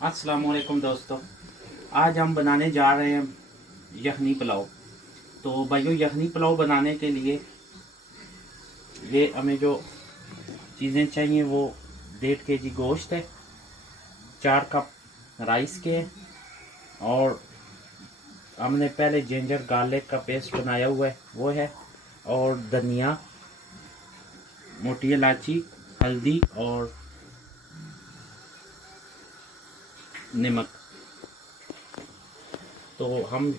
अस्सलाम वालेकुम दोस्तों। आज हम बनाने जा रहे हैं यखनी पुलाव। तो भाइयों, यखनी पुलाव बनाने के लिए ये हमें जो चीज़ें चाहिए वो 1.5 kg गोश्त है, 4 कप राइस के हैं, और हमने पहले जिंजर गार्लिक का पेस्ट बनाया हुआ है वो है, और धनिया, मोटी इलायची, हल्दी और नमक। तो हम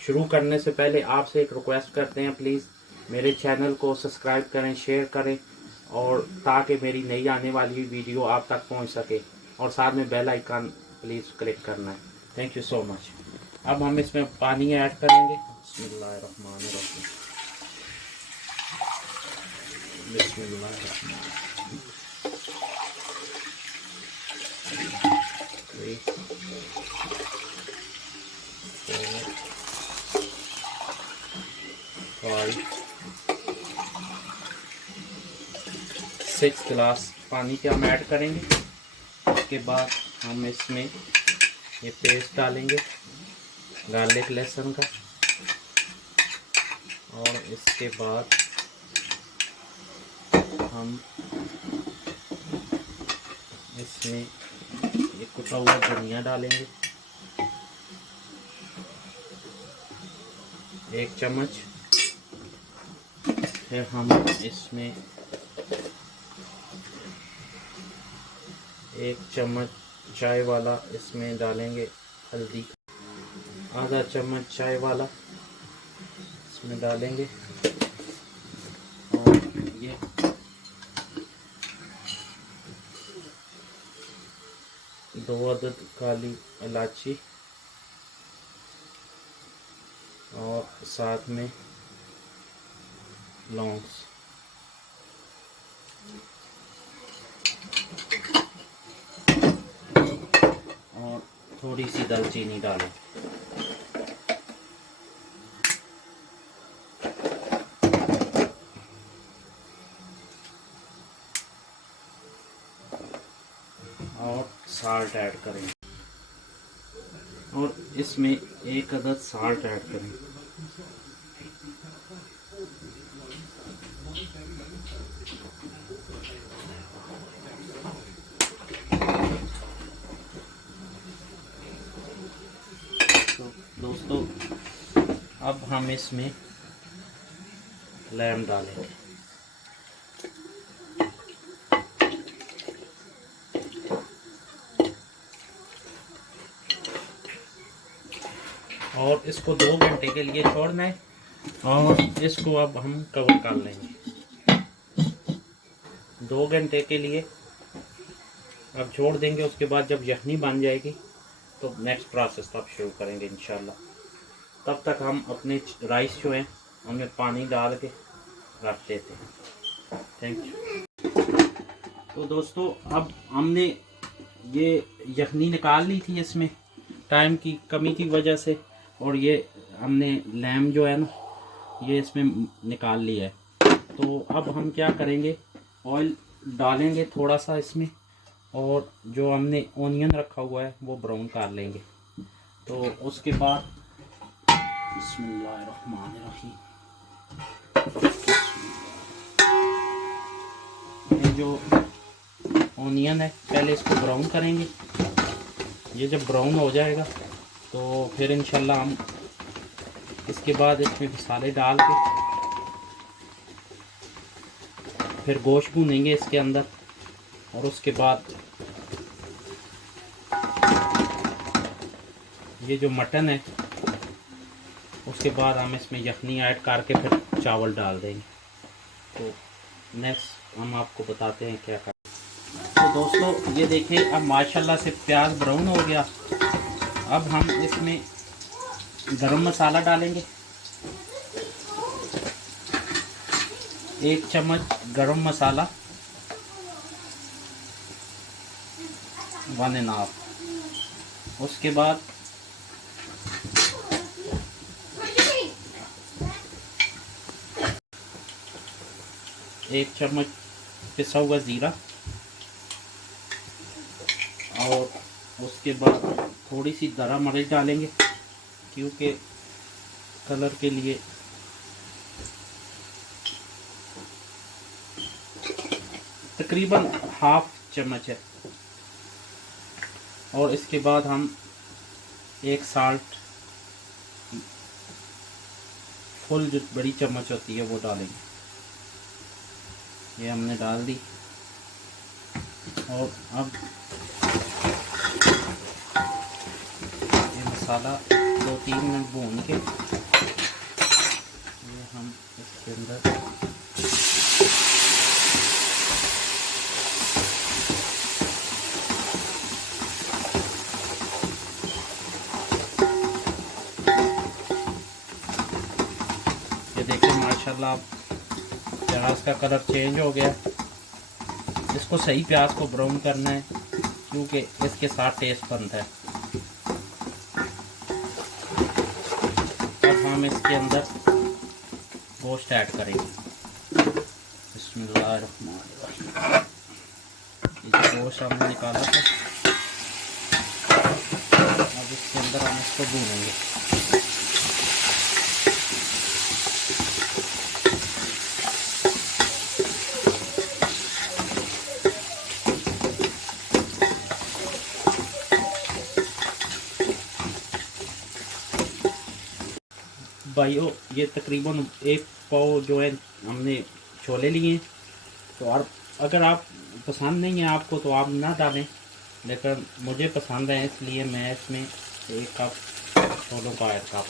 शुरू करने से पहले आपसे एक रिक्वेस्ट करते हैं, प्लीज़ मेरे चैनल को सब्सक्राइब करें, शेयर करें, और ताकि मेरी नई आने वाली वीडियो आप तक पहुंच सके, और साथ में बेल आइकन प्लीज़ क्लिक करना है। Thank you so much. अब हम इसमें पानी ऐड करेंगे। बिस्मिल्लाहिर्रहमानिर्रहीम। बिस्मिल्लाहिर्रहमानिर्रहीम। 3, 4, 5, 6 गिलास पानी के हम ऐड करेंगे। उसके बाद हम इसमें ये पेस्ट डालेंगे गार्लिक लहसुन का, और इसके बाद हम इसमें ये कुटा हुआ धनिया डालेंगे 1 चम्मच। फिर हम इसमें 1 चम्मच चाय वाला इसमें डालेंगे हल्दी, आधा चम्मच चाय वाला इसमें डालेंगे, और ये 2 अदद काली इलायची, और साथ में लौंग, और थोड़ी सी दालचीनी डालें। और साल्ट ऐड करें, और इसमें 1 अदद साल्ट ऐड करें। तो दोस्तों, अब हम इसमें लैम डालेंगे। और इसको 2 घंटे के लिए छोड़ना है, और इसको अब हम कवर कर लेंगे 2 घंटे के लिए। अब छोड़ देंगे, उसके बाद जब यखनी बन जाएगी तो नेक्स्ट प्रोसेस तब शुरू करेंगे इंशाल्लाह। तब तक हम अपने राइस जो हैं उनमें पानी डाल के रख देते हैं। Thank you. तो दोस्तों, अब हमने ये यखनी निकाल ली थी इसमें टाइम की कमी की वजह से, और ये हमने लैम जो है ना ये इसमें निकाल लिया है। तो अब हम क्या करेंगे, ऑयल डालेंगे थोड़ा सा इसमें, और जो हमने ओनियन रखा हुआ है वो ब्राउन कर लेंगे। तो उसके बाद बिस्मिल्लाहिर्रहमानिर्रहीम, ये जो ओनियन है पहले इसको ब्राउन करेंगे। ये जब ब्राउन हो जाएगा तो फिर इंशाल्लाह हम इसके बाद इसमें मसाले डाल के फिर गोश्त भूनेंगे इसके अंदर, और उसके बाद ये जो मटन है उसके बाद हम इसमें यखनी ऐड करके फिर चावल डाल देंगे। तो नेक्स्ट हम आपको बताते हैं क्या कर। तो दोस्तों, ये देखिए अब माशाल्लाह से प्याज ब्राउन हो गया। अब हम इसमें गरम मसाला डालेंगे, 1 चम्मच गरम मसाला, 1.5। उसके बाद एक चम्मच पिसा हुआ ज़ीरा, और इसके बाद थोड़ी सी दरा मिर्च डालेंगे क्योंकि कलर के लिए। तकरीबन हाफ चम्मच है। और इसके बाद हम एक साल्ट फुल जो बड़ी चम्मच होती है वो डालेंगे। ये हमने डाल दी। और अब ये मसाला 2-3 मिनट भून के ये हम इसके अंदर ये देखिए माशाल्लाह प्याज का कलर चेंज हो गया। इसको सही प्याज को ब्राउन करना है क्योंकि इसके साथ टेस्ट बनता है। अब हम इसके अंदर गोश्त ऐड करेंगे। बिस्मिल्लाहिर्रहमानिर्रहीम। ये जो गोश्त हमने निकाला था अब इसके अंदर हम इसको भूनेंगे। भाइयों ये तकरीबन 1 पाव जो है हमने छोले लिए हैं। तो और अगर आप पसंद नहीं है आपको तो आप ना डालें, लेकिन मुझे पसंद है इसलिए मैं इसमें 1 कप छोलों का ऐड करता हूँ।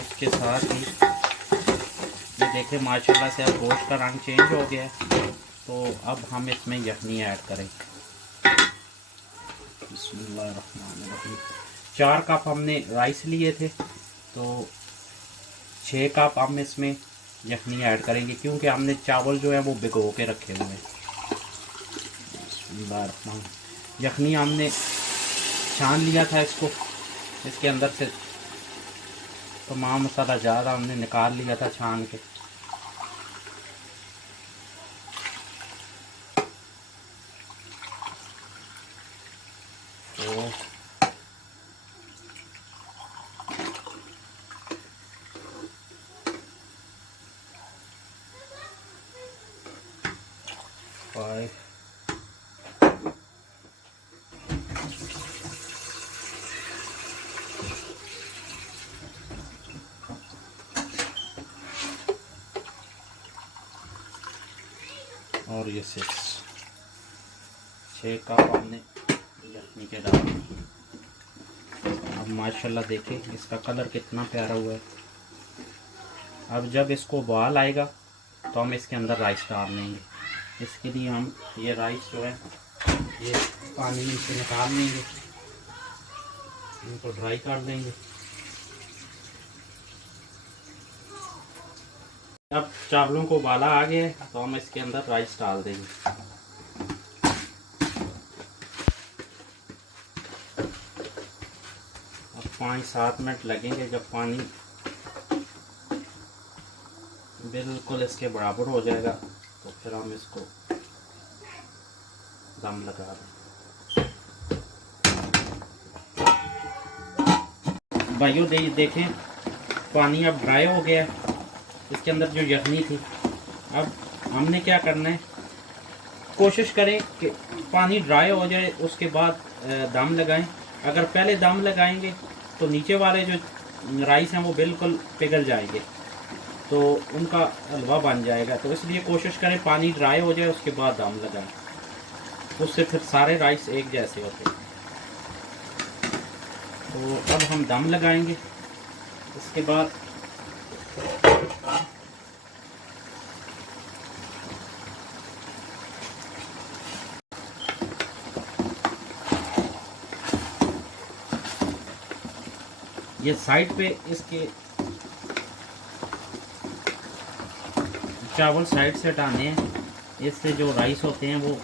उसके साथ ही ये देखें माशाल्लाह से अब गोश्त का रंग चेंज हो गया है। तो अब हम इसमें यखनी ऐड करेंगे। बिस्मिल्लाहिर्रहमानिर्रहीम। 4 कप हमने राइस लिए थे तो 6 कप हम इसमें यखनी ऐड करेंगे क्योंकि हमने चावल जो है वो भिगो के रखे हुए हैं। बिस्मिल्लाहिर्रहमान। यखनी हमने छान लिया था इसको, इसके अंदर से तमाम मसाला ज़्यादा हमने निकाल लिया था छान के। तो और ये 6 कप हमने यखनी के डाल। अब माशाल्लाह देखें इसका कलर कितना प्यारा हुआ है। अब जब इसको उबाल आएगा तो हम इसके अंदर राइस डाल लेंगे। इसके लिए हम ये राइस जो है ये पानी में से निकाल लेंगे, इनको ड्राई कर देंगे। अब चावलों को उबाला आ गया है तो हम इसके अंदर राइस डाल देंगे। अब 5-7 मिनट लगेंगे। जब पानी बिल्कुल इसके बराबर हो जाएगा तो फिर हम इसको दम लगा दें। भाइयों देखें पानी अब ड्राई हो गया है। इसके अंदर जो यखनी थी, अब हमने क्या करना है, कोशिश करें कि पानी ड्राई हो जाए उसके बाद दम लगाएं। अगर पहले दम लगाएंगे तो नीचे वाले जो राइस हैं वो बिल्कुल पिघल जाएंगे तो उनका हलवा बन जाएगा। तो इसलिए कोशिश करें पानी ड्राई हो जाए उसके बाद दम लगाएं, उससे फिर सारे राइस एक जैसे होते हैं। तो अब हम दम लगाएंगे। इसके बाद ये साइड पे इसके चावल साइड से हटाने हैं, इससे जो राइस होते हैं वो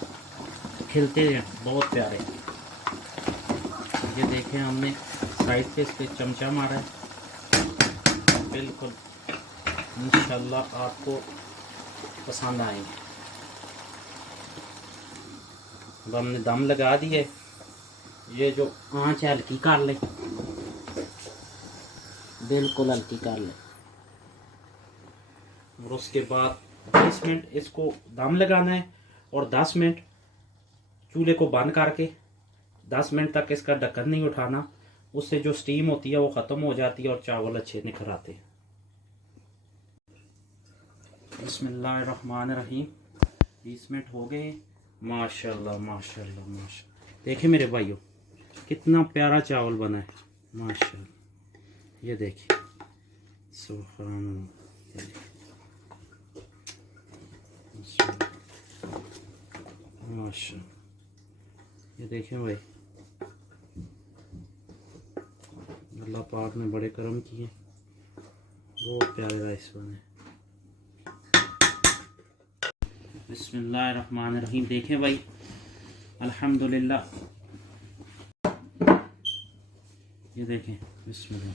खिलते हैं बहुत प्यारे। ये देखें हमने साइड पे इस पे चमचा मारा है। बिल्कुल इंशाल्लाह आपको पसंद आएंगे। अब हमने दम लगा दिए। ये जो आँच है हल्की कर ले, बिल्कुल हल्की कर ले। और उसके बाद 20 मिनट इसको दम लगाना है और 10 मिनट चूल्हे को बंद करके 10 मिनट तक इसका ढक्कन नहीं उठाना। उससे जो स्टीम होती है वो ख़त्म हो जाती है और चावल अच्छे निखर आते हैं। बिस्मिल्लाहिर्रहमानिर्रहीम। 20 मिनट हो गए। माशाल्लाह माशाल्लाह माशाल्लाह। देखिए मेरे भाइयों कितना प्यारा चावल बना है माशाल्लाह। ये देखिए सुभान माशाल्लाह। ये देखें भाई, अल्लाह पाक ने बड़े करम किए, बहुत प्यारे राइस बने। बिस्मिल्लाहिर्रहमानिर्रहीम। देखें भाई अल्हम्दुलिल्लाह। ये देखें बिस्मिल्लाह।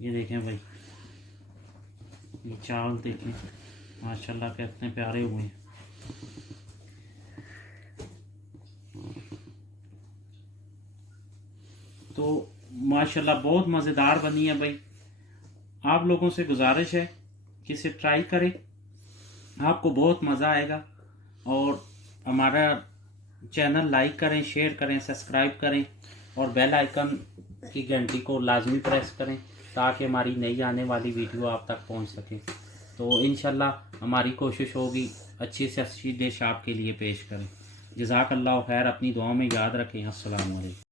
ये देखें भाई, ये चावल देखें माशाल्लाह कितने प्यारे हुए हैं। तो माशाल्लाह बहुत मज़ेदार बनी है भाई। आप लोगों से गुजारिश है कि इसे ट्राई करें, आपको बहुत मज़ा आएगा। और हमारा चैनल लाइक करें, शेयर करें, सब्सक्राइब करें और बेल आइकन की घंटी को लाजमी प्रेस करें ताकि हमारी नई आने वाली वीडियो आप तक पहुंच सके। तो इंशाल्लाह हमारी कोशिश होगी अच्छी से अच्छी डिश आपके लिए पेश करें। जज़ाकल्लाह खैर। अपनी दुआओं में याद रखें। अस्सलामु अलैकुम।